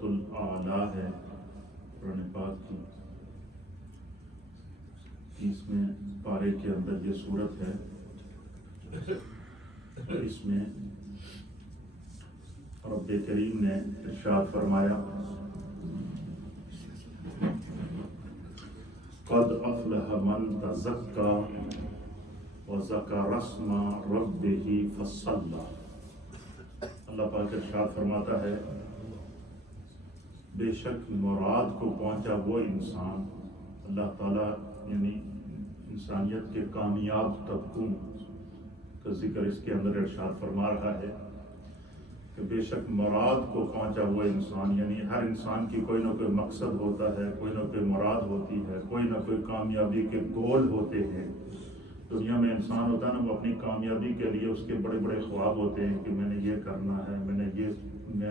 سورۃ الاعلیٰ ہے قرآن پاک کی 30ویں پارے کے اندر یہ سورت ہے، اور اس میں رب کریم نے ارشاد فرمایا قد افلح من تزکا وذکر اسم ربہ فصلی۔ اللہ پاک ارشاد فرماتا ہے بے شک مراد کو پہنچا وہ انسان، اللہ تعالیٰ یعنی انسانیت کے کامیاب طبقوں کا ذکر اس کے اندر ارشاد فرما رہا ہے کہ بے شک مراد کو پہنچا وہ انسان، یعنی ہر انسان کی کوئی نہ کوئی مقصد ہوتا ہے، کوئی نہ کوئی مراد ہوتی ہے، کوئی نہ کوئی کامیابی کے گول ہوتے ہیں۔ دنیا میں انسان ہوتا ہے نا، وہ اپنی کامیابی کے لیے اس کے بڑے بڑے خواب ہوتے ہیں کہ میں نے یہ کرنا ہے، میں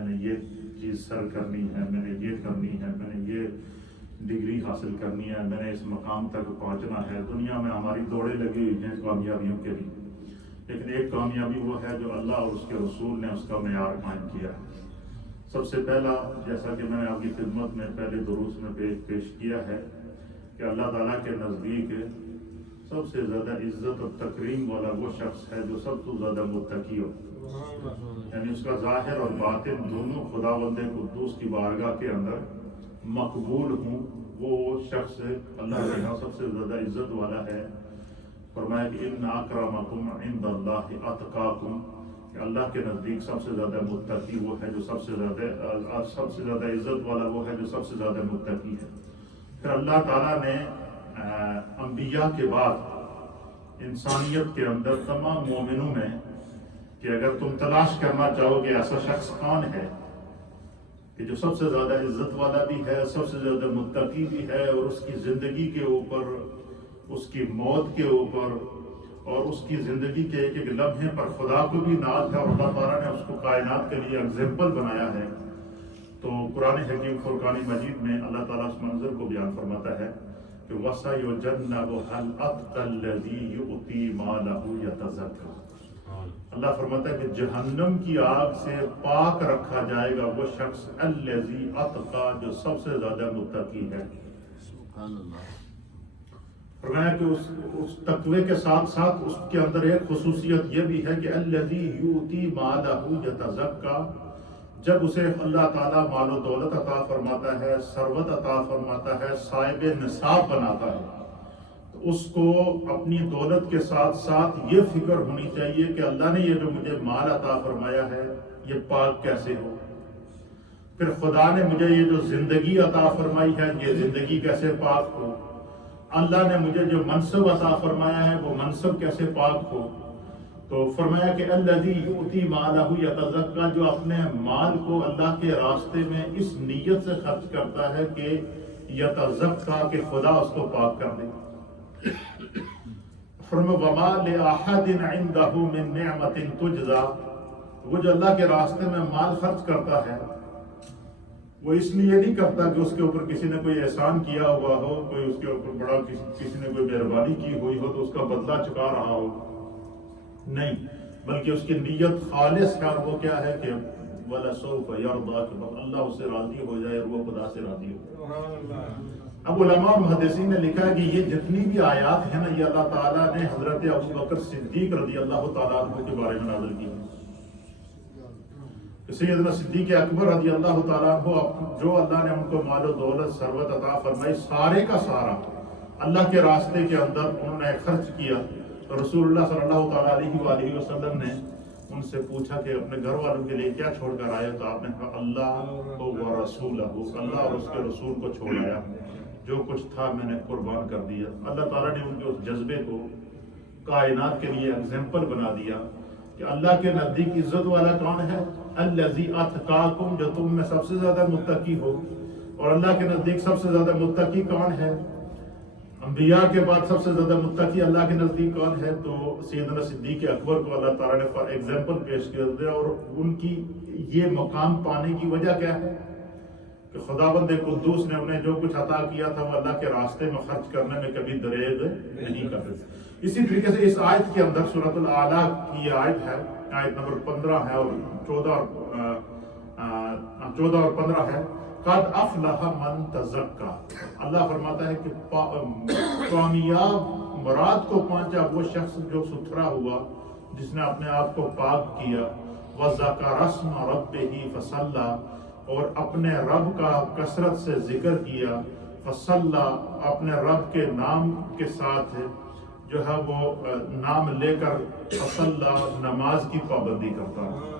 نے یہ چیز سر کرنی ہے، میں نے یہ کرنی ہے، میں نے یہ ڈگری حاصل کرنی ہے، میں نے اس مقام تک پہنچنا ہے۔ دنیا میں ہماری دوڑیں لگی ہوئی ہیں کامیابیوں کے لیے، لیکن ایک کامیابی وہ ہے جو اللہ اور اس کے رسول نے اس کا معیار قائم کیا ہے۔ سب سے پہلا، جیسا کہ میں نے آپ کی خدمت میں پہلے دروس میں پیش کیا ہے کہ اللہ تعالیٰ کے نزدیک سب سے زیادہ عزت اور تکریم والا وہ شخص ہے جو سب سے زیادہ متقی ہو، یعنی اس کا ظاہر اور باطن دونوں خداوند قدوس کی بارگاہ کے اندر مقبول ہوں، وہ شخص اللہ کے یہاں سب سے زیادہ عزت والا ہے۔ فرمایا کہ ان اکرمکم عند اللہ اتقاکم، کہ اللہ کے نزدیک سب سے زیادہ متقی وہ ہے جو سب سے زیادہ عزت والا وہ ہے جو سب سے زیادہ متقی ہے۔ پھر اللہ تعالیٰ نے انبیاء کے بعد انسانیت کے اندر تمام مومنوں میں کہ اگر تم تلاش کرنا چاہو کہ ایسا شخص کون ہے کہ جو سب سے زیادہ عزت والا بھی ہے، سب سے زیادہ متقی بھی ہے، اور اس کی زندگی کے اوپر، اس کی موت کے اوپر اور اس کی زندگی کے ایک ایک لمحے پر خدا کو بھی ناز ہے، اور اللہ تعالیٰ نے اس کو کائنات کے لیے ایگزامپل بنایا ہے، تو قرآن حکیم فرقان مجید میں اللہ تعالیٰ اس منظر کو بیان فرماتا ہے کہ وَسَيُجَنَّبُهَا الْأَتْقَى الَّذِي يُؤْتِي مَالَهُ يَتَزَكَّىٰ۔ اللہ فرماتا ہے کہ جہنم کی آگ سے پاک رکھا جائے گا وہ شخص الذی اتقى، جو سب سے زیادہ متقی ہے۔ فرمایا کہ اس تقوی کے ساتھ ساتھ اس کے اندر ایک خصوصیت یہ بھی ہے کہ الذی یؤتی مالہ یتزکیٰ، جب اسے اللہ تعالیٰ مال و دولت عطا فرماتا ہے، ثروت عطا فرماتا ہے، صاحب نصاب بناتا ہے، تو اس کو اپنی دولت کے ساتھ ساتھ یہ فکر ہونی چاہیے کہ اللہ نے یہ جو مجھے مال عطا فرمایا ہے یہ پاک کیسے ہو، پھر خدا نے مجھے یہ جو زندگی عطا فرمائی ہے یہ زندگی کیسے پاک ہو، اللہ نے مجھے جو منصب عطا فرمایا ہے وہ منصب کیسے پاک ہو۔ تو فرمایا کہ الذی یؤتی مالہ یتزکیٰ، جو اپنے مال کو اللہ کے راستے میں اس نیت سے خرچ کرتا ہے کہ یتزکیٰ، کہ خدا اس کو پاک کر دے۔ فرمایا وما لأحد عنده من نعمت تجزا، وہ جو اللہ کے راستے میں مال خرچ کرتا ہے وہ اس لیے نہیں کرتا کہ اس کے اوپر کسی نے کوئی احسان کیا ہوا ہو، کوئی اس کے اوپر بڑا کسی نے کوئی مہربانی کی ہوئی ہو تو اس کا بدلہ چکا رہا ہو، نہیں، بلکہ اس کی نیت خالص ہے، اور وہ کیا ہے کہ وَلَسَوْفَ يَرْضَىٰ، کہ اللہ اس سے راضی ہو جائے اور وہ خدا سے راضی ہو۔ اب علماء اور محدثین نے لکھا ہے کہ یہ جتنی بھی آیات ہیں نا، یہ اللہ تعالیٰ نے حضرت ابوبکر صدیق رضی اللہ تعالیٰ عنہ کے بارے میں نازل کی ہے۔ سیدنا صدیق اکبر رضی اللہ تعالیٰ عنہ، جو اللہ نے ان کو مال و دولت ثروت عطا فرمائی، سارے کا سارا اللہ کے راستے کے اندر انہوں نے خرچ کیا۔ تو رسول اللہ صلی اللہ تعالیٰ علیہ وآلہ وسلم نے ان سے پوچھا کہ اپنے گھر والوں کے لیے کیا چھوڑ کر آئے، تو آپ نے کہا اللہ و رسولہ، اللہ اور اس کے رسول کو چھوڑ آیا، جو کچھ تھا میں نے قربان کر دیا۔ اللہ تعالیٰ نے ان کے اس جذبے کو کائنات کے لیے ایگزامپل بنا دیا کہ اللہ کے نزدیک عزت والا کون ہے، الذی اتقاکم، جو تم میں سب سے زیادہ متقی ہو، اور اللہ کے نزدیک سب سے زیادہ متقی کون ہے، انبیاء کے بعد سب سے زیادہ متقی اللہ کے نزدیک کون ہے، تو سیدنا صدیق اکبر کو اللہ تعالیٰ نے فار ایگزامپل پیش کر دیا، اور ان کی یہ مقام پانے کی وجہ کیا ہے کہ خداوند قدوس نے انہیں جو کچھ عطا کیا تھا وہ اللہ کے راستے میں خرچ کرنے میں کبھی دریغ نہیں کرتے۔ اسی طریقے سے اس آیت کے اندر سورۃ الاعلیٰ کی آیت ہے، آیت نمبر 15 ہے اور 14 14 اور 15 ہے، قد افلح من تزکا۔ اللہ فرماتا ہے کہ کامیاب مراد کو پہنچا وہ شخص جو ستھرا ہوا، جس نے اپنے آپ کو پاک کیا، وذکر اسم ربہ فصلی، اور اپنے رب کا کثرت سے ذکر کیا، فصلی، اپنے رب کے نام کے ساتھ جو ہے وہ نام لے کر فصلی، نماز کی پابندی کرتا ہے۔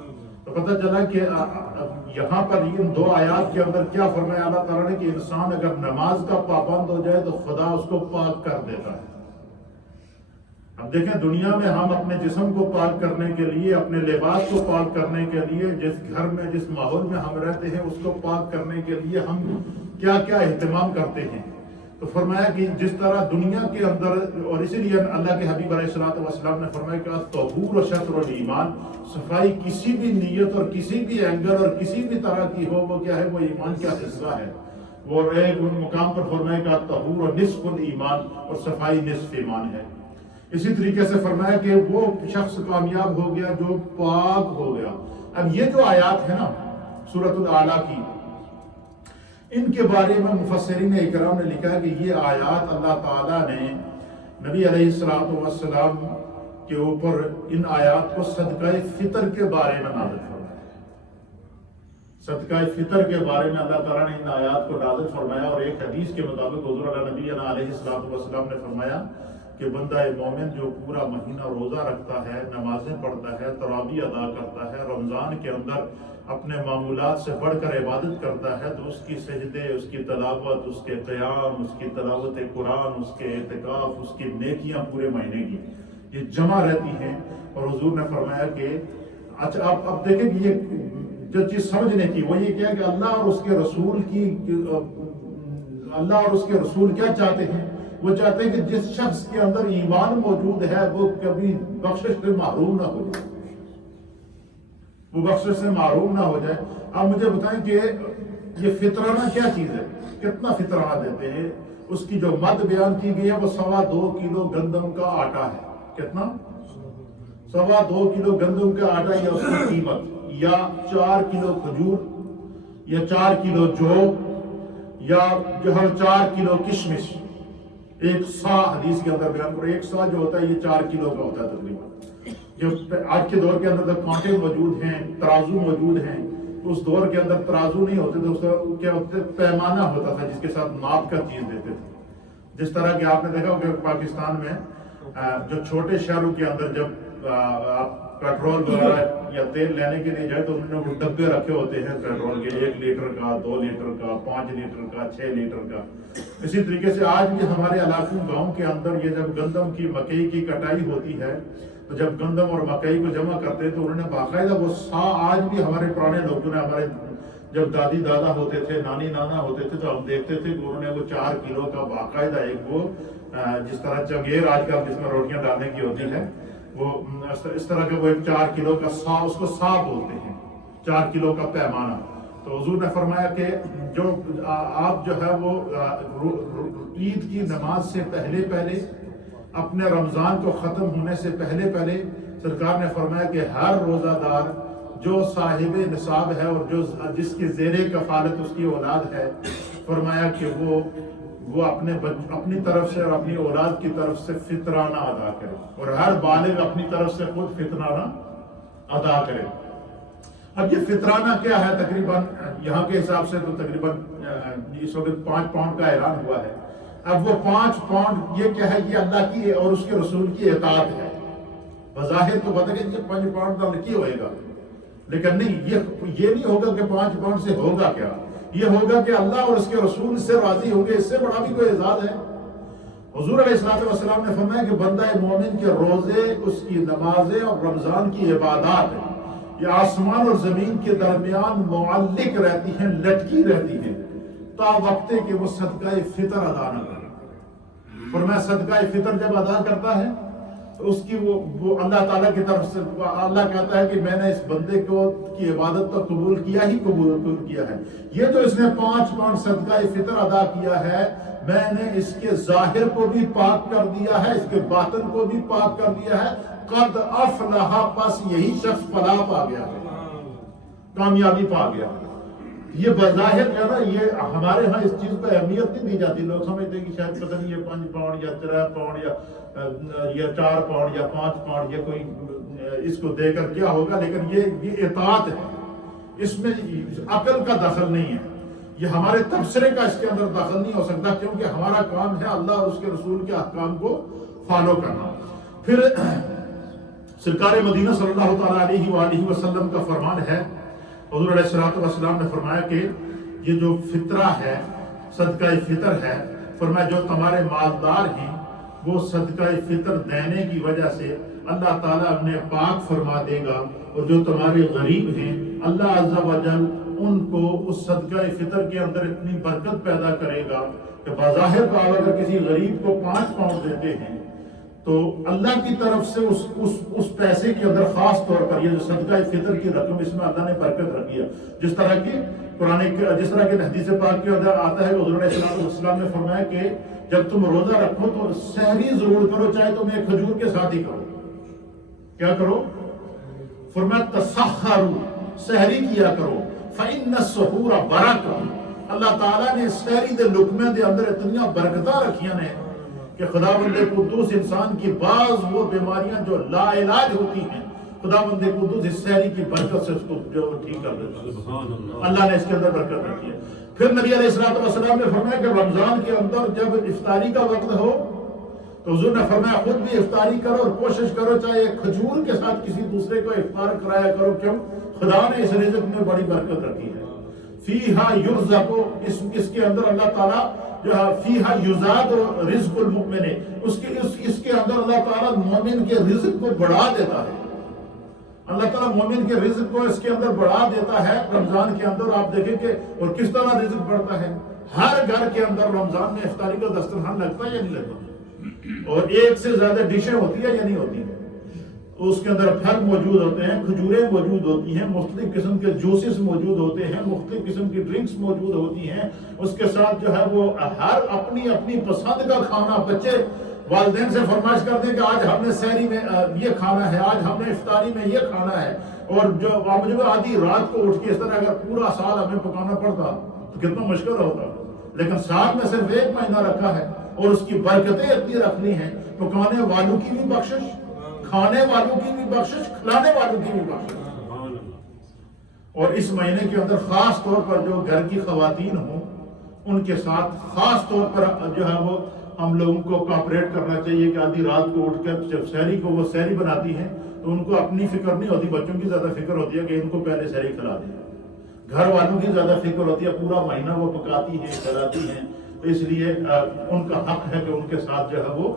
تو پتہ چلا کہ یہاں پر ان دو آیات کے اندر کیا فرمایا اللہ تعالیٰ نے کہ انسان اگر نماز کا پابند ہو جائے تو خدا اس کو پاک کر دیتا ہے۔ اب دیکھیں دنیا میں ہم اپنے جسم کو پاک کرنے کے لیے، اپنے لباس کو پاک کرنے کے لیے، جس گھر میں جس ماحول میں ہم رہتے ہیں اس کو پاک کرنے کے لیے ہم کیا کیا اہتمام کرتے ہیں۔ تو فرمایا کہ جس طرح دنیا کے اندر، اور اسی لیے اللہ کے حبیب علیہ الصلوۃ والسلام نے فرمایا کہ طہور شطر الایمان، صفائی کسی بھی نیت اور کسی بھی اینگل اور کسی بھی طرح کی ہو، وہ کیا ہے، وہ ایمان کا حصہ ہے۔ وہ ایک مقام پر فرمایا کہ طہور نصف الایمان، اور صفائی نصف ایمان ہے۔ اسی طریقے سے فرمایا کہ وہ شخص کامیاب ہو گیا جو پاک ہو گیا۔ اب یہ جو آیات ہے نا سورۃ الاعلیٰ کی، ان کے بارے میں مفسرین اکرام نے لکھا ہے کہ یہ آیات اللہ تعالیٰ نے نبی علیہ السلام کے اوپر ان آیات کو صدقہ فطر کے بارے میں نازل فرمایا۔ صدقہ فطر کے بارے میں اللہ تعالیٰ نے ان آیات کو نازل فرمایا، اور ایک حدیث کے مطابق حضور اللہ نبی علیہ السلام نے فرمایا کہ بندہ مومن جو پورا مہینہ روزہ رکھتا ہے، نمازیں پڑھتا ہے، تراویح ادا کرتا ہے، رمضان کے اندر اپنے معمولات سے بڑھ کر عبادت کرتا ہے، تو اس کی سجدے، اس کی تلاوت، اس کے قیام، اس کی تلاوت قرآن، اس کے اعتکاف، اس کی نیکیاں پورے مہینے کی یہ جمع رہتی ہیں۔ اور حضور نے فرمایا کہ اچھا اب دیکھیں کہ یہ جو چیز سمجھنے کی وہ یہ کیا کہ اللہ اور اس کے رسول کیا چاہتے ہیں؟ وہ چاہتے ہیں کہ جس شخص کے اندر ایمان موجود ہے وہ کبھی بخشش سے محروم نہ ہو جائے، وہ بخشش سے محروم نہ ہو جائے۔ آپ مجھے بتائیں کہ یہ فطرانہ کیا چیز ہے، کتنا فطرانہ دیتے ہیں؟ اس کی جو مد بیان کی گئی ہے وہ 2.25 کلو گندم کا آٹا ہے۔ کتنا؟ 2.25 کلو گندم کا آٹا، یا اس کی قیمت، یا 4 کلو کھجور، یا 4 کلو جو، یا جو ہے 4 کلو کشمش، ایک سا حدیث کے اندر بیان کرو، ایک سا جو ہوتا ہے یہ 4 کلو کا ہوتا ہے تقریباً۔ جب آج کے دور کے اندر جب کانٹے موجود ہیں، ترازو موجود ہیں، اس دور کے اندر ترازو نہیں ہوتے تو کیا ہوتے، پیمانہ ہوتا تھا جس کے ساتھ ناپ کا چیز دیتے تھے۔ جس طرح کہ آپ نے دیکھا کہ پاکستان میں جو چھوٹے شہروں کے اندر جب آپ پیٹرول وغیرہ یا تیل لینے کے لیے جائے تو انہوں نے وہ ڈبے رکھے ہوتے ہیں پیٹرول کے، 1 لیٹر کا، 2 لیٹر کا، 5 لیٹر کا، 6 لیٹر کا۔ اسی طریقے سے آج بھی ہمارے علاقوں گاؤں کے اندر یہ جب گندم کی مکئی کی کٹائی ہوتی ہے تو جب گندم اور مکئی کو جمع کرتے ہیں تو انہوں نے باقاعدہ وہ سا، آج بھی ہمارے پرانے لوگوں نے، ہمارے جب دادی دادا ہوتے تھے، نانی نانا ہوتے تھے، تو ہم دیکھتے تھے کہ انہوں نے وہ 4 کلو کا باقاعدہ ایک وہ جس طرح چنگیر آج کل جس میں روٹیاں ڈالنے کی ہوتی ہے، وہ اس طرح کا وہ ایک 4 کلو کا سا، اس کو سا بولتے ہیں، 4 کلو کا پیمانہ۔ تو حضور نے فرمایا کہ جو آپ جو ہے وہ عید کی نماز سے پہلے اپنے رمضان کو ختم ہونے سے پہلے سرکار نے فرمایا کہ ہر روزہ دار جو صاحب نصاب ہے اور جو جس کی زیر کفالت اس کی اولاد ہے، فرمایا کہ وہ اپنی طرف سے اور اپنی اولاد کی طرف سے فطرانہ ادا کرے، اور ہر بالغ اپنی طرف سے خود فطرانہ ادا کرے۔ اب یہ فطرانہ کیا ہے؟ تقریباً یہاں کے حساب سے تو تقریباً اس وقت 5 پاؤنڈ کا اعلان ہوا ہے۔ اب وہ 5 پاؤنڈ یہ کیا ہے؟ یہ اللہ کی اور اس کے رسول کی اطاعت ہے۔ بظاہر تو بتا کہ یہ 5 پاؤنڈ کا لکی ہوئے گا، لیکن نہیں، یہ نہیں ہوگا کہ 5 پاؤنڈ سے ہوگا کیا، یہ ہوگا کہ اللہ اور اس کے رسول سے راضی ہوں گے۔ اس سے بڑا بھی کوئی اعزاز ہے؟ حضور علیہ السلام نے فرمایا کہ بندہ مومن کے روزے، اس کی نمازیں اور رمضان کی عبادات یہ آسمان اور زمین کے درمیان معلق رہتی ہیں، لٹکی رہتی ہیں، تا وقت کہ وہ صدقہ فطر ادا نہ کرے۔ فرمایا صدقہ فطر جب ادا کرتا ہے تو اس کی وہ اللہ تعالیٰ کی طرف سے اللہ کہتا ہے کہ میں نے اس بندے کی عبادت تو قبول کیا ہے۔ یہ جو اس نے 5 پاؤنڈ صدقہ فطر ادا کیا ہے، میں نے اس کے ظاہر کو بھی پاک کر دیا ہے، اس کے باطن کو بھی پاک کر دیا ہے۔ قد افلح، پس یہی شخص فلاح پا گیا ہے۔ کامیابی پا گیا. یہ بظاہر جو ہے نا، یہ ہمارے ہاں اس چیز پہ اہمیت نہیں دی جاتی. لوگ سمجھتے ہیں کہ شاید پتہ نہیں یہ 5 پاؤنڈ یا 3 پاؤنڈ یا 4 پاؤنڈ یا 5 پاؤنڈ یا کوئی اس کو دے کر کیا ہوگا. لیکن یہ اطاعت ہے، اس میں عقل کا دخل نہیں ہے. یہ ہمارے تبصرے کا اس کے اندر دخل نہیں ہو سکتا، کیونکہ ہمارا کام ہے اللہ اور اس کے رسول کے احکام کو فالو کرنا. پھر سرکار مدینہ صلی اللہ تعالیٰ علیہ وآلہ وسلم کا فرمان ہے، حضور علیہ الصلوۃ والسلام نے فرمایا کہ یہ جو فطرہ ہے، صدقہ فطر ہے، فرمایا جو تمہارے مالدار ہیں وہ صدقہ فطر دینے کی وجہ سے اللہ تعالیٰ انہیں پاک فرما دے گا، اور جو تمہارے غریب ہیں اللہ عز و جل ان کو اس صدقہ فطر کے اندر اتنی برکت پیدا کرے گا کہ بظاہر تو آپ اگر کسی غریب کو 5 پاؤنڈ دیتے ہیں تو اللہ کی طرف سے اس پیسے کے اندر خاص طور پر یہ جو صدقہ فطر کی رقم، اس میں اللہ نے برکت رکھی ہے. جس طرح کی حدیث پاک کے اندر آتا ہے کہ حضور علیہ السلام نے فرمایا کہ جب تم روزہ رکھو تو سحری ضرور کرو، چاہے تم ایک کھجور کے ساتھ ہی کرو. کیا کرو؟ فرمایا تسحروا، سحری کیا کرو. فإن السحور برکہ، اللہ تعالیٰ نے سحری دے لقمے دے اندر اتنی برکتاں رکھیاں نے کہ خداوند قدوس انسان کی بعض وہ بیماریاں جو لا علاج ہوتی ہیں، خداوند قدوس اس سحری کی برکت سے اس کو جو ٹھیک کر دیتا ہے. اللہ نے اس کے اندر برکت رکھی ہے. پھر نبی علیہ الصلوۃ والسلام نے فرمایا کہ رمضان کے اندر جب افطاری کا وقت ہو تو حضور نے فرمایا خود بھی افطاری کرو اور کوشش کرو چاہے ایک کھجور کے ساتھ کسی دوسرے کو افطار کرایا کرو. کیوں؟ خدا نے اس رزق میں بڑی برکت رکھی ہے. فیہا یرزق، اس کے اندر اللہ تعالیٰ جو فیہا یزاد رزق المؤمن، اس کے اندر اللہ تعالیٰ مومن کے رزق کو بڑھا دیتا ہے. اللہ تعالیٰ مومن کے رزق کو اس کے اندر بڑھا دیتا ہے. رمضان کے اندر آپ دیکھیں کہ اور کس طرح رزق بڑھتا ہے. ہر گھر کے اندر رمضان میں افطاری کا دسترخوان لگتا ہے یا نہیں لگتا، اور ایک سے زیادہ ڈشیں ہوتی ہے یا نہیں ہوتی. اس کے اندر پھل موجود ہوتے ہیں، کھجوریں موجود ہوتی ہیں، مختلف قسم کے جوسز موجود ہوتے ہیں، مختلف قسم کی ڈرنکس موجود ہوتی ہیں. اس کے ساتھ جو ہے وہ ہر اپنی اپنی پسند کا کھانا، بچے والدین سے فرمائش کرتے ہیں کہ آج ہم نے سحری میں یہ کھانا ہے، آج ہم نے افطاری میں یہ کھانا ہے. اور جو مجھے آدھی رات کو اٹھ کے اس طرح اگر پورا سال ہمیں پکانا پڑتا تو کتنا مشکل ہوتا. لیکن سال میں صرف 1 مہینہ رکھا ہے اور اس کی برکتیں اتنی رکھنی ہیں، پکانے والوں کی بھی بخشش، کھانے والوں کی بھی بخشش، کھلانے والوں کی بھی بخشش. اور اس مہینے کے اندر خاص طور پر جو گھر کی خواتین ہوں ان کے ساتھ خاص طور پر جو ہے وہ ہم لوگوں کو کوآپریٹ کرنا چاہیے کہ آدھی رات کو اٹھ کر جب سحری کو وہ سحری بناتی ہیں تو ان کو اپنی فکر نہیں ہوتی، بچوں کی زیادہ فکر ہوتی ہے کہ ان کو پہلے سحری کھلا دیں. گھر والوں کی زیادہ فکر ہوتی ہے، پورا مہینہ وہ پکاتی ہیں، کھلاتی ہیں. تو اس لیے ان کا حق ہے کہ ان کے ساتھ جو ہے وہ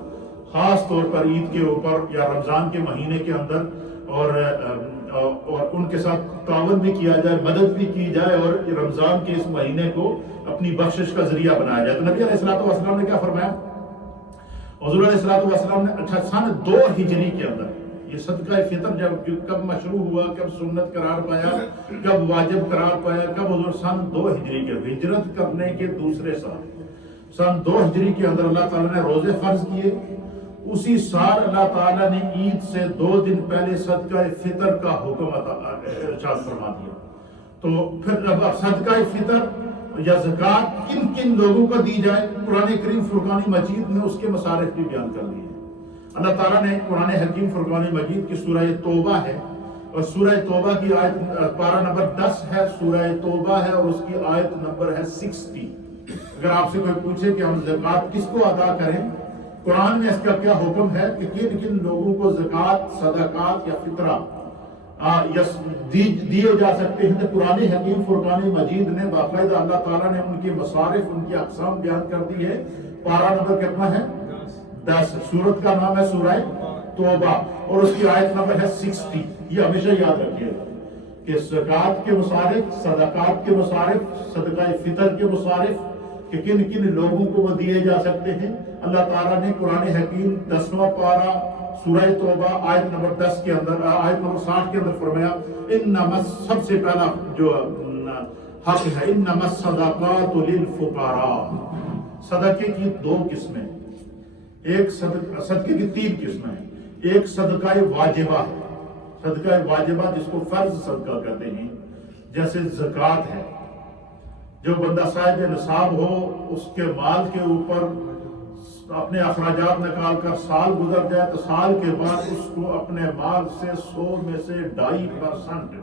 خاص طور پر عید کے اوپر یا رمضان کے مہینے کے اندر اور ان کے ساتھ تعاون بھی کیا جائے، مدد بھی کی جائے اور رمضان کے اس مہینے کو اپنی بخشش کا ذریعہ بنایا جائے. تو نبی علیہ الصلوۃ والسلام نے کیا فرمایا؟ حضور علیہ الصلوۃ والسلام نے سن 2 ہجری کے اندر یہ صدقہ فطر کب مشروع ہوا، کب سنت قرار پایا، کب واجب قرار پایا، کب حضور سن 2 ہجری کے ہجرت کرنے کے دوسرے سال سن 2 ہجری کے اندر اللہ تعالیٰ نے روزے فرض کیے. اسی سال اللہ تعالیٰ نے عید سے 2 دن پہلے صدقہ فطر کا حکم ارشاد فرما دیا. تو پھر اب صدقہ فطر یا زکوٰۃ کن کن لوگوں کو دی جائے، قرآن کریم فرقان مجید میں اس کے مصارف بھی بیان کر دیے. اللہ تعالیٰ نے قرآن حکیم فرقان مجید کی سورہ توبہ ہے اور سورہ توبہ کی آیت پارہ نمبر 10 ہے، سورہ توبہ ہے اور اس کی آیت نمبر ہے 60. اگر آپ سے کوئی پوچھے کہ ہم زکوٰۃ کس کو ادا کریں، قرآن میں اس کا کیا حکم ہے کہ کن کن لوگوں کو زکوٰۃ، صدقات یا فطرہ دیے جا سکتے ہیں، تو قرآن حکیم فرقان مجید نے باقاعدہ اللہ تعالیٰ نے ان کے مصارف، ان کی اقسام بیان کر دی ہے. پارہ نمبر کتنا ہے؟ 10. سورت کا نام ہے سورہ توبہ اور اس کی آیت نمبر ہے 60. یہ ہمیشہ یاد رکھیے گا کہ زکوٰۃ کے مصارف، صدقات کے مصارف، صدقہ فطر کے مصارف کہ کن کن لوگوں کو وہ دیے جا سکتے ہیں. اللہ تعالیٰ نے قرآن حکیم 10واں پارہ سورہ توبہ آیت نمبر 10 کے اندر، آیت نمبر 60 کے اندر فرمایا انما، سب سے پہلا جو حق ہے، انما الصدقات للفقراء. صدقے کی 2 قسمیں، ایک صدقے کی 3 قسمیں ہیں. ایک صدقہ واجبہ ہے، صدقہ واجبہ جس کو فرض صدقہ کہتے ہیں. جیسے زکوٰۃ ہے، جو بندہ صاحب نصاب ہو اس کے مال کے اوپر اپنے اخراجات نکال کر سال گزر جائے تو سال کے بعد اس کو اپنے مال سے 100 میں سے 2.5%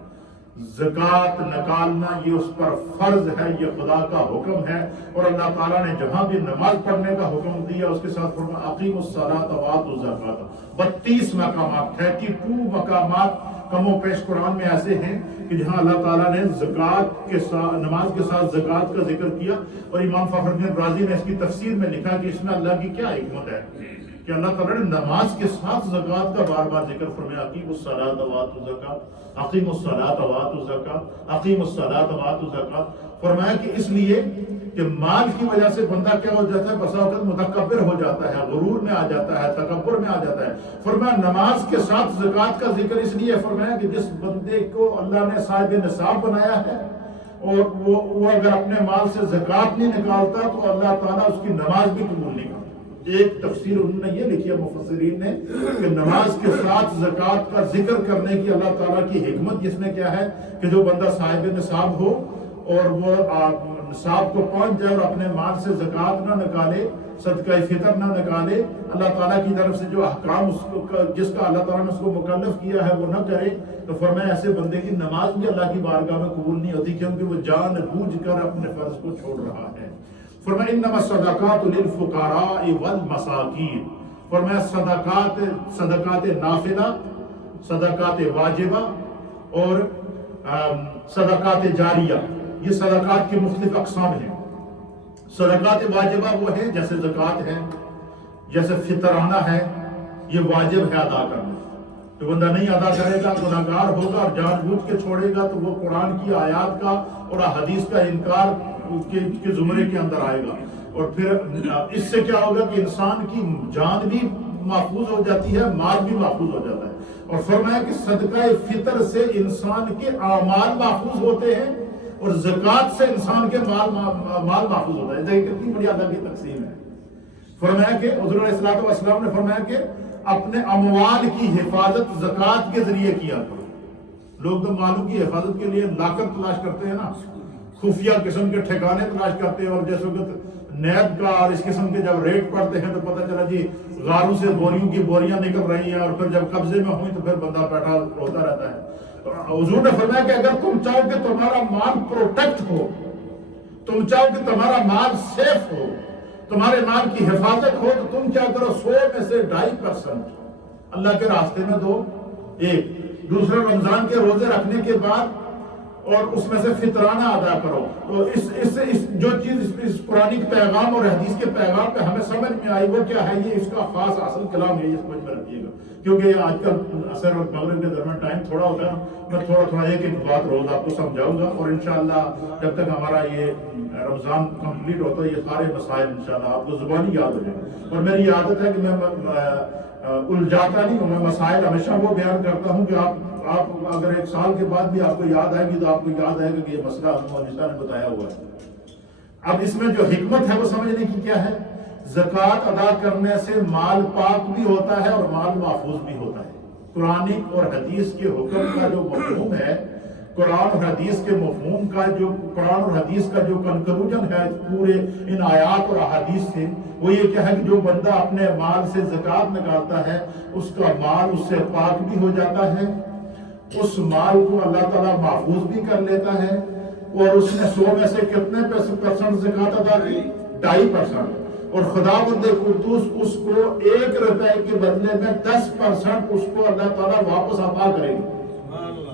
زکوٰۃ نکالنا یہ اس پر فرض ہے، یہ خدا کا حکم ہے۔ اور اللہ تعالیٰ نے جہاں بھی نماز پڑھنے کا حکم دیا اس کے ساتھ فرمایا اقیموا الصلاۃ وآتوا الزکاۃ۔ 32 مقامات، 32 مقامات کم و بیش قرآن میں ایسے ہیں کہ جہاں اللہ تعالیٰ نے زکوٰۃ کے ساتھ، نماز کے ساتھ زکوٰۃ کا ذکر کیا۔ اور امام فخر الدین رازی نے اس کی تفسیر میں لکھا کہ اس میں اللہ کی کیا حکمت ہے کہ اللہ تعالیٰ نے نماز کے ساتھ زکوٰۃ کا بار بار ذکر فرمایا اقیموا الصلاۃ وآتوا الزکاۃ، اقیموا الصلاۃ وآتوا الزکاۃ، اقیموا الصلاۃ وآتوا الزکاۃ۔ فرمایا کہ اس لیے کہ مال کی وجہ سے بندہ کیا ہو جاتا ہے، بسا اوقات متکبر ہو جاتا ہے، غرور میں آ جاتا ہے، تکبر میں آ جاتا ہے۔ فرمایا نماز کے ساتھ زکوٰۃ کا ذکر اس لیے فرمایا کہ جس بندے کو اللہ نے صاحب نصاب بنایا ہے اور وہ اگر اپنے مال سے زکوٰۃ نہیں نکالتا تو اللہ تعالیٰ اس کی نماز بھی قبول نہیں کرتا۔ ایک تفسیر انہوں نے یہ لکھی ہے مفسرین نے کہ نماز کے ساتھ زکوٰۃ کا ذکر کرنے کی اللہ تعالیٰ کی حکمت جس میں کیا ہے کہ جو بندہ صاحب نصاب ہو اور وہ نصاب کو پہنچ جائے اور اپنے مال سے زکوٰۃ نہ نکالے، صدقہ فطر نہ نکالے، اللہ تعالیٰ کی طرف سے جو احکام جس کا اللہ تعالیٰ نے اس کو مکلف کیا ہے وہ نہ کرے، تو فرمایا ایسے بندے کی نماز بھی اللہ کی بارگاہ میں قبول نہیں ہوتی کیونکہ وہ جان بوجھ کر اپنے فرض کو چھوڑ رہا ہے۔ فرمایا انما الصدقات للفقراء والمساکین، فرمایا صدقات نافلہ، صدقات واجبہ اور صدقات جاریہ، یہ صدقات کی مختلف اقسام ہیں۔ صدقات واجبہ وہ ہیں جیسے زکوٰۃ ہے، جیسے فطرانہ ہے، یہ واجب ہے ادا کرنا۔ جو بندہ نہیں ادا کرے گا گناہگار ہوگا اور جان بوجھ کے چھوڑے گا تو وہ قرآن کی آیات کا اور حدیث کا انکار کے زمرے کے اندر آئے گا، اور پھر اس سے کیا ہوگا کہ انسان کی جان بھی محفوظ ہو جاتی ہے، مال بھی محفوظ ہو جاتا ہے۔ اور فرمایا کہ صدقہ فطر سے انسان کے اعمال محفوظ ہوتے ہیں اور زکوٰۃ سے انسان کے مال محفوظ ہوتا ہے۔ دیکھیں کتنی بڑی اللہ کی تقسیم ہے۔ فرمایا کہ حضور علیہ الصلوۃ والسلام نے فرمایا کہ اپنے اموال کی حفاظت زکوٰۃ کے ذریعے کیا کرو۔ لوگ تو مالوں کی حفاظت کے لیے لاکر تلاش کرتے ہیں نا، خفیہ قسم کے ٹھکانے تلاش کرتے ہیں، اور جیسے کہ نیب کا اور اس قسم کے جب ریٹ پڑتے ہیں تو پتہ چلا جی غاروں سے بوریوں کی بوریاں نکل رہی ہیں، اور پھر جب قبضے میں ہوئی تو پھر بندہ بیٹھا روتا رہتا ہے۔ حضور نے فرمایا کہ اگر تم چاہو کہ تمہارا مال پروٹیکٹ ہو، تم چاہو کہ تمہارا مال سیف ہو، تمہارے مال کی حفاظت ہو، تو تم کیا کرو 100 میں سے 2.5% اللہ کے راستے میں دو۔ ایک دوسرا رمضان کے روزے رکھنے کے بعد اور اس میں سے فطرانہ ادا کرو۔ تو جو چیز اس قرآن کے پیغام اور حدیث کے پیغام پہ ہمیں سمجھ میں آئی وہ کیا ہے، یہ اس کا خاص اصل کلام ہے، یہ سمجھ میں رکھیے گا، کیونکہ آج کل عصر اور مغرب کے درمیان ٹائم تھوڑا ہوتا ہے، میں تھوڑا ایک بات روز آپ کو سمجھاؤں گا، اور انشاءاللہ جب تک ہمارا یہ رمضان کمپلیٹ ہوتا ہے یہ سارے مسائل انشاءاللہ آپ کو زبانی یاد ہو جائیں گے۔ اور میری عادت ہے کہ میں الجھاتا نہیں ہوں، میں مسائل ہمیشہ وہ بیان کرتا ہوں کہ آپ اگر 1 سال کے بعد بھی آپ کو یاد آئے گی تو آپ کو یاد آئے گا کہ یہ مسئلہ مولوی نے بتایا ہوا ہے۔ اب اس میں جو حکمت ہے وہ سمجھنے کی کیا ہے، زکوٰۃ ادا کرنے سے مال پاک بھی ہوتا ہے اور مال محفوظ بھی ہوتا ہے۔ قرآن اور حدیث کے حکم کا جو مفہوم ہے، قرآن اور حدیث کے مفہوم کا جو قرآن اور حدیث کا جو کنکلوژن ہے پورے ان آیات اور احادیث سے، وہ یہ کیا ہے کہ جو بندہ اپنے مال سے زکوٰۃ نکالتا ہے اس کا مال اس سے پاک بھی ہو جاتا ہے، اس مال کو اللہ تعالیٰ محفوظ بھی کر لیتا ہے، اور اس نے 100 میں سے کتنے % زکوٰۃ ادا کی، 2.5%، اور خداوند قدوس اس کو 1 روپے کے بدلے میں 10% اس کو اللہ تعالیٰ واپس عطا کرے گا۔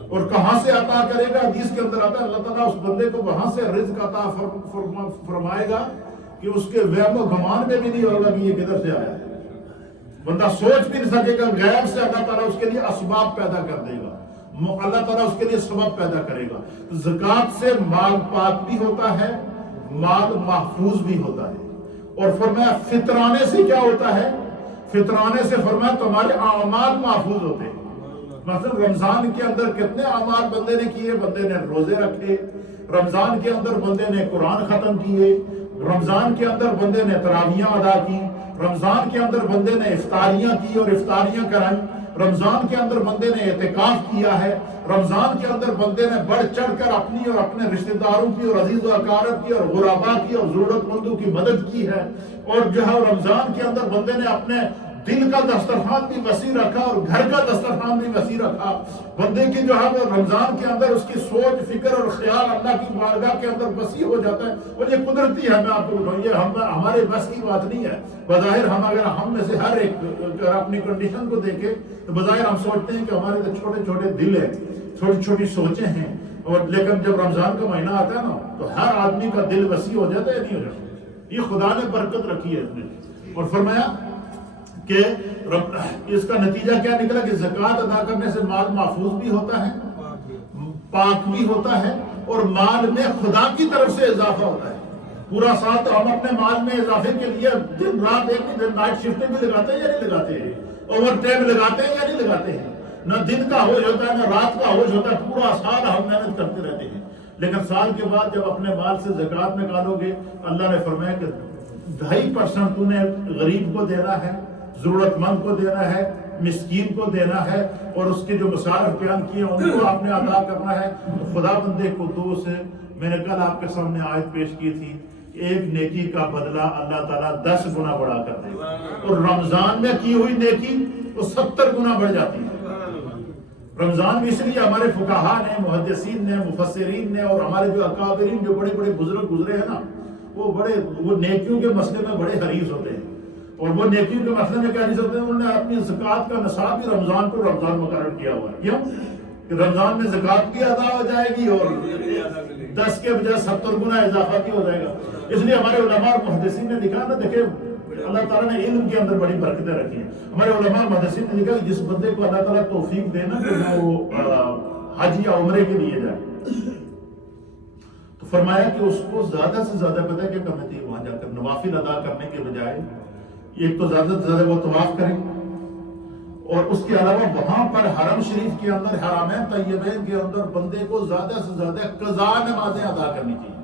اور کہاں سے عطا کرے گا، حدیث کے اندر آتا ہے اللہ تعالیٰ اس بندے کو وہاں سے رزق عطا فرمائے گا کہ اس کے وہم و گمان میں بھی نہیں ہوگا کہ یہ کدھر سے آیا ہے، بندہ سوچ بھی نہیں سکے گا، غیب سے اللہ تعالیٰ اس کے لیے اسباب پیدا کر دے گا، اللہ تعالیٰ اس کے لیے سبب پیدا کرے گا۔ زکوٰۃ سے مال پاک بھی ہوتا ہے، مال محفوظ بھی ہوتا ہے۔ اور فرمایا فطرانے سے کیا ہوتا ہے، فطرانے سے فرمایا تمہارے اعمال محفوظ ہوتے ہیں۔ مثلا رمضان کے اندر کتنے اعمال بندے نے کیے، بندے نے روزے رکھے، رمضان کے اندر بندے نے قرآن ختم کیے، رمضان کے اندر بندے نے تراویحاں ادا کی، رمضان کے اندر بندے نے افطاریاں کی اور افطاریاں کرائیں، رمضان کے اندر بندے نے اعتکاف کیا ہے، رمضان کے اندر بندے نے بڑھ چڑھ کر اپنی اور اپنے رشتہ داروں کی اور عزیز و اقارب کی اور غربا کی اور ضرورت مندوں کی مدد کی ہے، اور جو ہے رمضان کے اندر بندے نے اپنے دل کا دسترخوان بھی وسیع رکھا اور گھر کا دسترخوان بھی وسیع رکھا. بندے کی جو ہے وہ رمضان کے اندر اس کی سوچ فکر اور خیال اللہ کی بارگاہ کے اندر وسیع ہو جاتا ہے، اور یہ قدرتی ہے. میں آپ کو بتاؤں یہ ہمارے بس کی بات نہیں ہے. بظاہر ہم میں سے ہر ایک اگر اپنی کنڈیشن کو دیکھے تو بظاہر ہم سوچتے ہیں کہ ہمارے تو چھوٹے چھوٹے دل ہیں، چھوٹی چھوٹی سوچیں ہیں، اور لیکن جب رمضان کا مہینہ آتا ہے نا تو ہر آدمی کا دل وسیع ہو جاتا ہے. نہیں ہو جاتا، یہ خدا نے برکت رکھی ہے اس میں. اور فرمایا کہ اس کا نتیجہ کیا نکلا کہ زکوٰۃ ادا کرنے سے مال محفوظ بھی ہوتا ہے، پاک بھی ہوتا ہے، اور مال میں خدا کی طرف سے اضافہ ہوتا ہے. پورا سال تو ہم اپنے مال میں اضافے کے لیے دن رات ایک دن نائٹ شفٹیں بھی لگاتے ہیں یا نہیں لگاتے ہیں، اوور ٹائم لگاتے ہیں یا نہیں لگاتے ہیں. نہ دن کا ہوش ہوتا ہے نہ رات کا ہوش ہوتا ہے، پورا سال ہم محنت کرتے رہتے ہیں. لیکن سال کے بعد جب اپنے مال سے زکوٰۃ نکالو گے، اللہ نے فرمایا کہ 2.5% تو نے غریب کو دینا ہے، ضرورت مند کو دینا ہے، مسکین کو دینا ہے، اور اس کے جو مصارف بیان کیے ان کو آپ نے ادا کرنا ہے. خدا بندے قدوس ہے. میں نے کل آپ کے سامنے آیت پیش کی تھی، ایک نیکی کا بدلہ اللہ تعالیٰ 10 گنا بڑھا کر دے گا، اور رمضان میں کی ہوئی نیکی وہ 70 گنا بڑھ جاتی ہے. رمضان میں اس لیے ہمارے فقہاء نے، محدثین نے، مفسرین نے، اور ہمارے جو اکابرین جو بڑے بڑے بزرگ گزرے ہیں نا، وہ نیکیوں کے مسئلے میں بڑے حریص ہوتے ہیں. اور وہ نیکیوں کے مسئلے میں کیا حریص ہوتے ہیں؟ انہوں نے اپنی زکوٰۃ کا نصاب بھی رمضان کو رمضان مقرر کیا ہوا ہے. کیوں کہ رمضان میں زکوٰۃ بھی ادا ہو جائے گی اور 10 کے بجائے 70 گنا اضافہ بھی ہو جائے گا. اس لیے ہمارے علماء اور محدثین نے لکھا نا، دیکھیں اللہ تعالیٰ نے علم کے اندر بڑی برکتیں رکھی ہیں. ہمارے علماء محدثین نے لکھا کہ جس بندے کو اللہ تعالیٰ توفیق دے نا کہ وہ حج یا عمرے کے لیے جائے، تو فرمایا کہ اس کو زیادہ سے زیادہ پتہ ہے کیا کرنا چاہیے؟ وہاں جا کر نوافل ادا کرنے کے بجائے ایک تو زیادہ سے زیادہ وہ طواف کریں، اور اس کے علاوہ وہاں پر حرم شریف کے اندر، حرمین طیبین کے اندر بندے کو زیادہ سے زیادہ قضاء نمازیں ادا کرنی چاہیے.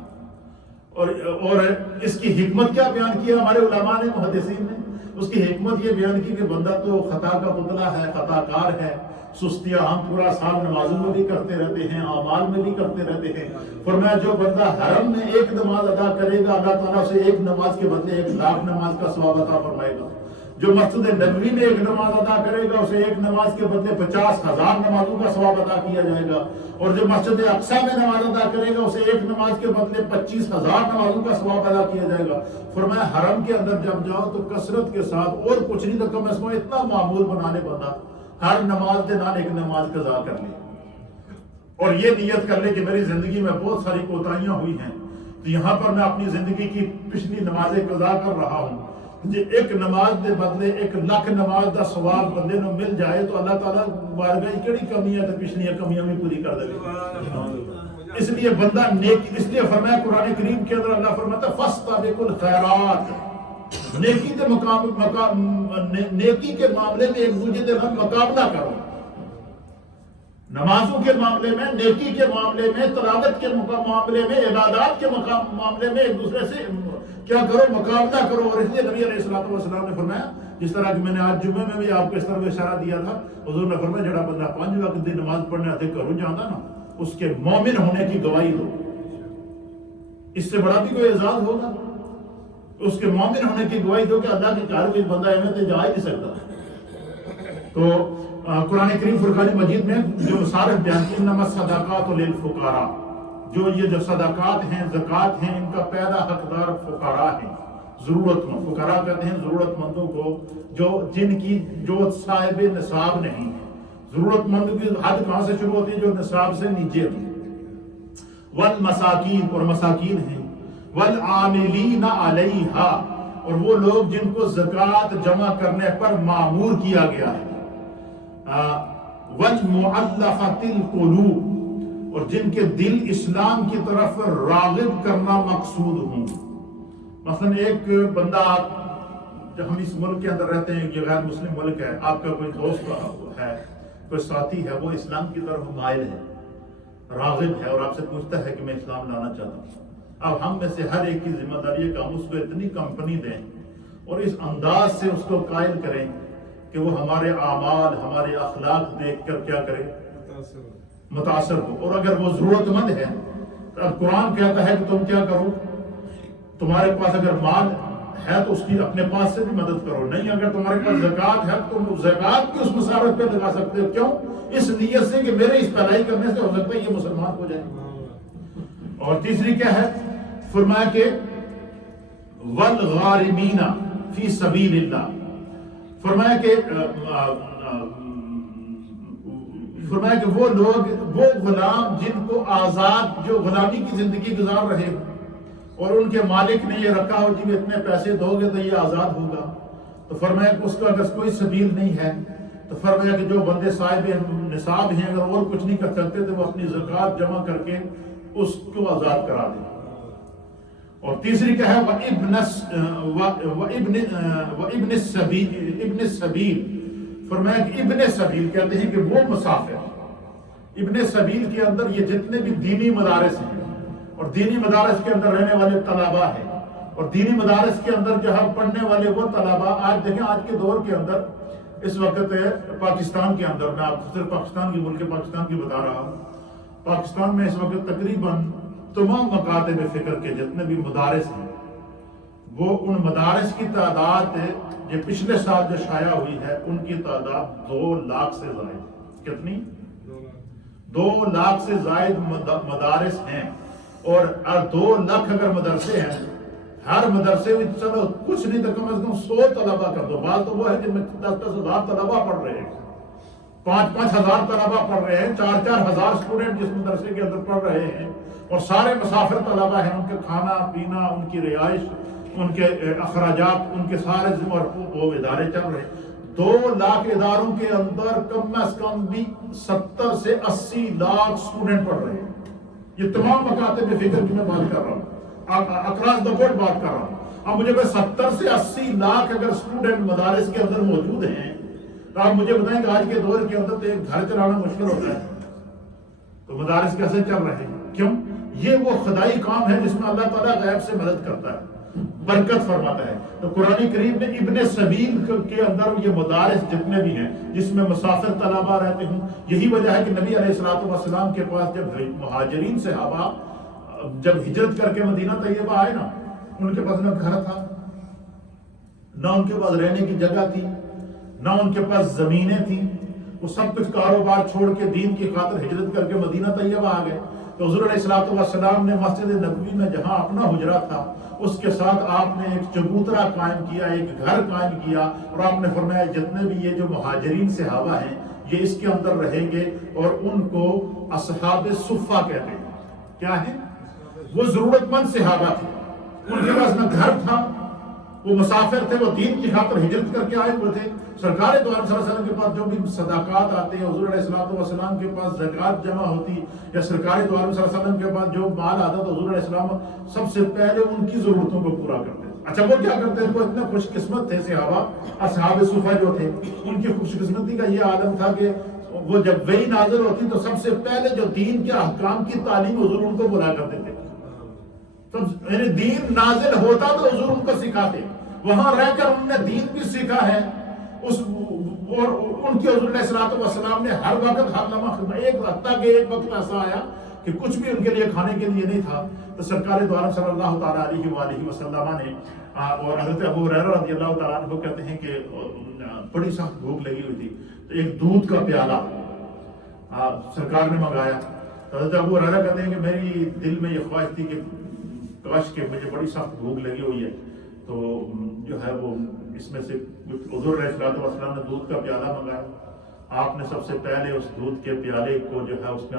اور اس کی حکمت کیا بیان کی ہے ہمارے علماء نے، محدثین نے؟ اس کی حکمت یہ بیان کی کہ بندہ تو خطا کا پتلا ہے، خطا کار ہے، سستیاں ہم پورا سال نمازوں میں بھی کرتے رہتے ہیں، اعمال میں بھی کرتے رہتے ہیں. فرمایا جو بندہ حرم میں ایک نماز ادا کرے گا، اللہ تعالیٰ سے ایک نماز کے بدلے 1,00,000 نماز کا ثواب عطا فرمائے گا. جو مسجد نبوی میں ایک نماز ادا کرے گا، اسے ایک نماز کے بدلے 50,000 نمازوں کا ثواب عطا کیا جائے گا. اور جو مسجد اقصیٰ میں نماز ادا کرے گا، اسے ایک نماز کے بدلے 25,000 نمازوں کا ثواب ادا کیا جائے گا. فرمایا حرم کے اندر جب جاؤ تو کثرت کے ساتھ، اور کچھ نہیں تو کم از کم اتنا معمول بنا لے بندہ، ہر نماز کے نال ایک نماز قضا کر لے، اور یہ نیت کر لے کہ میری زندگی میں بہت ساری کوتاہیاں ہوئی ہیں، تو یہاں پر میں اپنی زندگی کی پچھلی نمازیں قضا کر رہا ہوں. جی ایک نماز دے بدلے 1,00,000 نماز دا ثواب بندے نو مل جائے تو اللہ تعالیٰ بارگاہ کیڑی کمی ہے تو پچھلی کمیاں بھی پوری کر دے. اس لیے بندہ نیکی، اس لیے فرمایا قرآن کریم کے اندر اللہ فرماتا ہے فاستبقوا الخیرات، نیکی کے معاملے میں ایک دوسرے کے ساتھ مقابلہ کرو. نمازوں کے معاملے میں، نیکی کے معاملے میں، تلاوت کے معاملے میں، عبادات کے معاملے میں ایک دوسرے سے کیا کرو؟ مقابلہ کرو. اور اس لیے نبی علیہ السلام نے فرمایا، جس طرح کہ میں نے آج جمعے میں بھی آپ کو اس طرح اشارہ دیا تھا، حضور نے فرمایا جڑا بندہ 5 وقت دی نماز پڑھنے آتے گھروں جانا نا، اس کے مومن ہونے کی گواہی دو. اس سے بڑا بھی کوئی اعزاز ہوگا؟ اس کے مومن ہونے کی گواہی دو کہ اللہ کے گھر میں بندہ ایویں تے جا ہی نہیں سکتا. تو قرآن کریم فرقان مجید میں جو مصارف بیان کی، انما الصدقات للفقراء، جو صدقات ہیں، زکوٰۃ ہیں، ان کا پہلا حقدار فقراء ہیں، ضرورت مند. فقراء کہتے ہیں ضرورت مندوں کو جو صاحب نصاب نہیں ہے. ضرورت مند کی حد کہاں سے شروع ہوتی ہے؟ جو نصاب سے نیچے ہوتی ہے. والمساکین، اور مساکین ہیں. والعاملین علیہا، اور وہ لوگ جن کو زکوٰۃ جمع کرنے پر مامور کیا گیا ہے. والمعلقۃ القلوب، اور جن کے دل اسلام کی طرف راغب کرنا مقصود ہوں. مثلا ایک بندہ، جب ہم اس ملک کے اندر رہتے ہیں، یہ غیر مسلم ملک ہے، آپ کا کوئی دوست ہے، کوئی ساتھی ہے، وہ اسلام کی طرف مائل ہے، راغب ہے، اور آپ سے پوچھتا ہے کہ میں اسلام لانا چاہتا ہوں. اب ہم میں سے ہر ایک کی ذمہ داری ہے کہ ہم اس کو اتنی کمپنی دیں اور اس انداز سے اس کو قائل کریں کہ وہ ہمارے اعمال، ہمارے اخلاق دیکھ کر کیا کرے؟ متاثر ہو. اور اگر وہ ضرورت مند ہے تو اب قرآن کہتا ہے کہ تم کیا کرو, تمہارے پاس اگر مال ہے تو اس کی اپنے پاس سے بھی مدد کرو, نہیں اگر تمہارے پاس زکوٰۃ ہے تو تم زکوٰۃ کی اس مسارت پہ لگا سکتے ہو. کیوں؟ اس نیت سے کہ میرے اس پہلائی کرنے سے ہو سکتا ہے یہ مسلمان ہو جائے. اور تیسری کیا ہے؟ فرمایا کہ والغارمین فی سبیل اللہ, فرمایا کہ وہ لوگ, وہ غلام جن کو آزاد, جو غلامی کی زندگی گزار رہے ہو اور ان کے مالک نے یہ رکھا ہو کہ اتنے پیسے دو گے تو یہ آزاد ہوگا, تو فرمایا کہ اس کا اگر کوئی سبیل نہیں ہے تو فرمایا کہ جو بندے صاحب نصاب ہیں اگر اور کچھ نہیں کر سکتے تو وہ اپنی زکوٰۃ جمع کر کے اس کو آزاد کرا دیں. اور تیسری کیا ہے؟ ابن السبیل, فرمایا کہ ابن سبیل کہتے ہیں کہ وہ مسافر. ابن سبیل کے اندر یہ جتنے بھی دینی مدارس ہیں اور دینی مدارس کے اندر رہنے والے طلباء ہیں اور دینی مدارس کے اندر جہاں پڑھنے والے وہ طلباء, آج دیکھیں آج کے دور کے اندر اس وقت پاکستان کے اندر, میں آپ کو صرف پاکستان کی, ملک پاکستان کی بتا رہا ہوں, پاکستان میں اس وقت تقریباً تمام مکاتب فکر کے جتنے بھی مدارس ہیں وہ ان مدارس کی تعداد جو پچھلے سال جو شائع ہوئی ہے ان کی تعداد 2 لاکھ سے زائد. کتنی؟ 2 لاکھ سے زائد مدارس ہیں. اور 2 لاکھ اگر مدرسے ہیں, ہر مدرسے میں چلو کچھ نہیں تو کم از کم 100 طلبا کر دو. بعض تو وہ ہے جن میں 10-10 ہزار طلبا پڑھ رہے ہیں, 5-5 ہزار طلبا پڑھ رہے ہیں, 4-4 ہزار اسٹوڈنٹ جس مدرسے کے اندر پڑھ رہے ہیں, اور سارے مسافر طلبا ہیں. ان کے کھانا پینا, ان کی رہائش, ان کے اخراجات, ان کے سارے ذمہ وہ ادارے چل رہے ہیں. 2 لاکھ اداروں کے اندر کم از کم بھی 70 سے 80 لاکھ اسٹوڈنٹ پڑھ رہے ہیں. یہ تمام مکاتب فکر کی میں بات کر رہا ہوں, اکراس دا بورڈ بات کر رہا ہوں. اب مجھے 70 سے 80 لاکھ اگر اسٹوڈنٹ مدارس کے اندر موجود ہیں تو آپ مجھے بتائیں کہ آج کے دور کے اندر تو ایک گھر چلانا مشکل ہوتا ہے, تو مدارس کیسے چل رہے ہیں؟ کیوں؟ یہ وہ خدائی کام ہے جس میں اللہ تعالیٰ غیب سے مدد کرتا ہے, برکت فرماتا ہے. تو قرآن کریم میں ابن سبیل کے اندر یہ مدارس جتنے بھی ہیں جس میں مسافر طلبا رہتے ہوں, یہی وجہ ہے کہ نبی علیہ السلام کے پاس جب مہاجرین صحابہ جب ہجرت کر کے مدینہ طیبہ آئے نا, ان کے پاس نہ گھر تھا, نہ ان کے پاس رہنے کی جگہ تھی, نہ ان کے پاس زمینیں تھیں. وہ سب کچھ کاروبار چھوڑ کے دین کی خاطر ہجرت کر کے مدینہ طیبہ آ گئے. تو حضور علیہ السلام نے مسجد نبوی میں جہاں اپنا حجرہ تھا اس کے ساتھ آپ نے ایک چبوترا قائم کیا, ایک گھر قائم کیا, اور آپ نے فرمایا جتنے بھی یہ جو مہاجرین صحابہ ہیں یہ اس کے اندر رہیں گے, اور ان کو اصحاب صفہ کہتے ہیں. کیا ہے؟ وہ ضرورت مند صحابہ تھے, ان کے پاس نہ گھر تھا, وہ مسافر تھے, وہ دین کی خاطر ہجرت کر کے آئے ہوئے تھے. سرکار دو عالم صلی اللہ علیہ وسلم کے پاس جو بھی صدقات آتے ہیں, حضور علیہ السلام کے پاس زکوٰۃ جمع ہوتی, یا سرکار دو عالم صلی اللہ علیہ وسلم کے پاس جو مال آتا تو حضور علیہ السلام سب سے پہلے ان کی ضرورتوں کو پورا کرتے. اچھا وہ کیا کرتے ہیں؟ وہ اتنے خوش قسمت تھے صحابہ, اصحاب صفہ جو تھے, ان کی خوش قسمتی کا یہ عالم تھا کہ وہ جب وہی نازل ہوتی تو سب سے پہلے جو دین کے احکام کی تعلیم حضور ان کو بلا کرتے تھے. یعنی دین نازل ہوتا تو حضور ان کو سکھاتے, وہاں رہ کر انہوں نے دین بھی سیکھا ہے. اور ان کے حضور علیہ السلام نے ہر وقت ہر لمحہ ایک حتیٰ کہ ایک وقت ایسا آیا کہ کچھ بھی ان کے لیے کھانے کے لیے نہیں تھا, تو سرکار دو عالم صلی اللہ تعالیٰ علیہ وآلہ وسلم نے, اور حضرت ابو ہریرہ رضی اللہ تعالیٰ عنہ کہتے ہیں کہ بڑی سخت بھوک لگی ہوئی تھی, تو ایک دودھ کا پیالہ سرکار نے منگایا. تو حضرت ابو ہریرہ کہتے ہیں کہ میری دل میں یہ خواہش تھی کہ کاش کہ مجھے بڑی سخت بھوک لگی ہوئی ہے, تو جو ہے وہ اس میں سے حضور علیہ السلام نے دودھ کا پیالہ منگایا. آپ نے سب سے پہلے اس دودھ کے پیالے کو جو ہے اس کے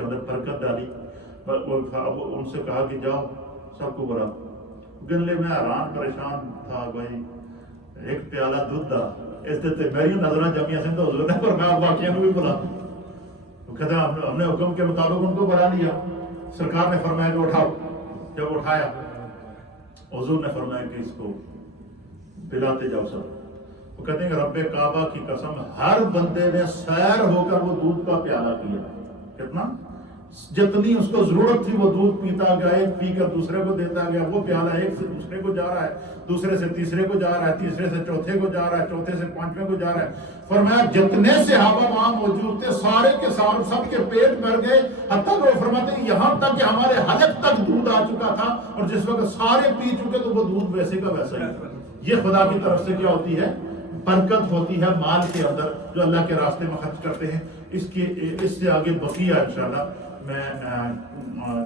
اندر برکت ڈالی. ان سے کہا کہ جاؤ سب کو بلا. گلے میں حیران پریشان تھا, بھائی ایک پیالہ دودھ دا اس دیتے میری نظریں جمعیاں سے, تو حضور نے فرمایا باقیوں کو بھی بلا. وہ کہتے ہیں ہم نے حکم کے مطابق ان کو بلا لیا. سرکار نے فرمایا کہ اٹھاؤ. جب اٹھایا حضور نے فرمایا کہ اس کو پلاتے جاؤ سب. وہ کہتے ہیں کہ رب کعبہ کی قسم ہر بندے نے سیر ہو کر وہ دودھ کا پیالہ پیا. کتنا؟ جتنی اس کو ضرورت تھی وہ دودھ پیتا گیا، ایک پی کر دوسرے کو دیتا گیا، وہ پیالہ ایک سے دوسرے کو جا رہا ہے، دوسرے سے تیسرے کو جا رہا ہے، تیسرے سے چوتھے کو جا رہا ہے، چوتھے سے پانچویں کو جا رہا ہے۔ فرمایا جتنے صحابہ وہاں موجود تھے سارے کے سارے سب کے پیٹ بھر گئے، حتیٰ کہ وہ فرماتے ہیں یہاں تک کہ ہمارے حلق تک دودھ آ چکا تھا، اور جس وقت سارے پی چکے تو وہ دودھ ویسے کا ویسا ہی تھا۔ یہ خدا کی طرف سے کیا ہوتی ہے؟ برکت ہوتی ہے مال کے اندر جو اللہ کے راستے میں خرچ کرتے ہیں۔ اس سے آگے بقیہ انشاءاللہ میں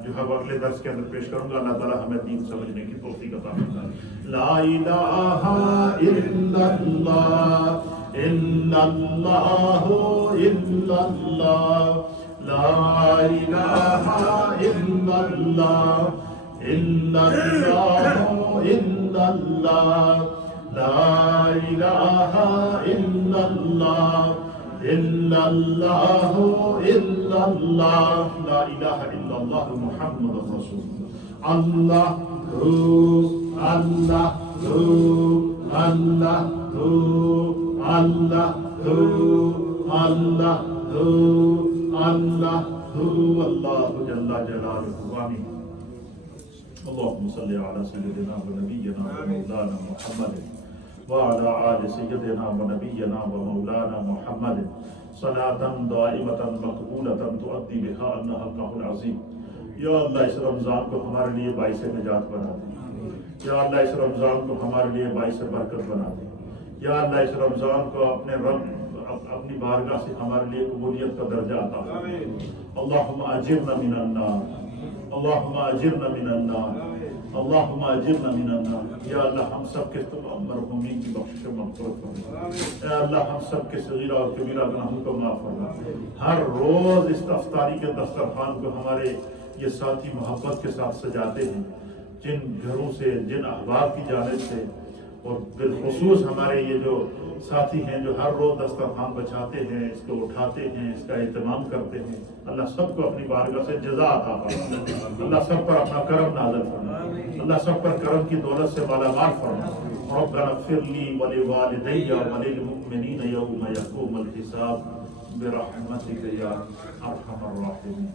جو ہے وہ اگلے درس کے اندر پیش کروں گا۔ اللہ تعالیٰ ہمیں دین سمجھنے کی توفیق عطا فرمائے۔ لا الہ الا اللہ الا اللہ الا اللہ، لا الہ الا اللہ الا اللہ الا اللہ، لا الہ الا اللہ الا اللہ الا اللہ، لا الہ الا اللہ محمد رسول اللہ، اللہ اللہ اللہ اللہ اللہ اللہ جل جلالہ، آمین۔ اللهم صل على سيدنا ونبينا ومولانا محمد وعلى آل سيدنا ونبينا ومولانا محمد صلاة دائمة مقبولة تؤدي بها عنا حقه العظيم۔ یا اللہ اس رمضان کو ہمارے لیے باعث نجات بنا دے، یا اللہ اس رمضان کو ہمارے لیے باعث برکت بنا دے، یا اللہ اس رمضان کو اپنے رب اپنی بارگاہ سے ہمارے لیے قبولیت کا درجہ عطا فرما۔ اللہم اجرنا من النار، اللہم اجرنا من النار، اللہم اجرنا من النار۔ یا اللہ ہم سب کے تمام مرحومین کی بخشش و مغفرت فرما، اے اللہ ہم سب کے صغیرہ اور کبیرہ گناہوں کو معاف فرما۔ ہر روز اس افطاری کے دسترخوان کو ہمارے یہ ساتھی محبت کے ساتھ سجاتے ہیں، جن گھروں سے، جن احباب کی جانب سے، اور بالخصوص ہمارے یہ جو ساتھی ہیں جو ہر روز دسترخوان بچاتے ہیں، اس کو اٹھاتے ہیں، اس کا اہتمام کرتے ہیں، اللہ سب کو اپنی بارگاہ سے جزا عطا فرما، اللہ سب پر اپنا کرم نازل فرما، اللہ سب پر کرم کی دولت سے مالا مال فرما۔ ربنا اغفر لی ولوالدی وللمؤمنین یوم یقوم الحساب برحمتک یا ارحم الراحمین۔